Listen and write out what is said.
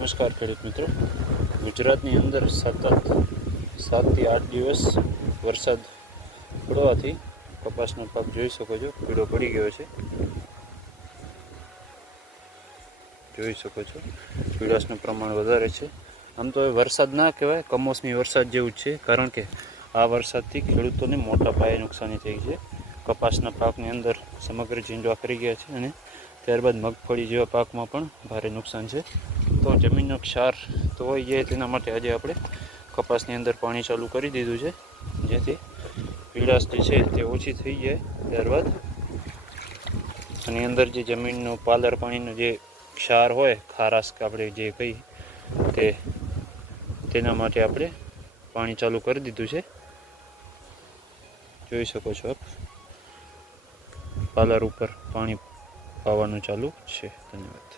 નમસ્કાર ખેડૂત મિત્રો। ગુજરાતની અંદર સતત 7 થી 8 દિવસ વરસાદ પડવાથી કપાસનો પાક જોઈ શકો છો, પીળો પડી ગયો છે। જોઈ શકો છો પીળાશનું પ્રમાણ વધારે છે। આમ તો એ વરસાદ ના કહેવાય, કમોસમી વરસાદ જેવું જ છે, કારણ કે આ વરસાદથી ખેડૂતોને મોટા પાયે નુકસાની થઈ છે। કપાસના પાકની અંદર સમગ્ર ઝીંડવા કરી ગયા છે અને ત્યારબાદ મગફળી જેવા પાકમાં પણ ભારે નુકસાન છે। તો જમીનનો ક્ષાર તો હોય જાય, તેના માટે આજે આપણે કપાસની અંદર પાણી ચાલુ કરી દીધું છે, જેથી પીળાશ જે છે તે ઓછી થઈ જાય। ત્યારબાદ આની અંદર જે જમીનનો પાલર પાણીનો જે ક્ષાર હોય, ખારાશ આપણે જે કહી તેના માટે આપણે પાણી ચાલુ કરી દીધું છે। જોઈ શકો છો આપ, પાલર ઉપર પાણી પાવાનું ચાલુ છે। ધન્યવાદ।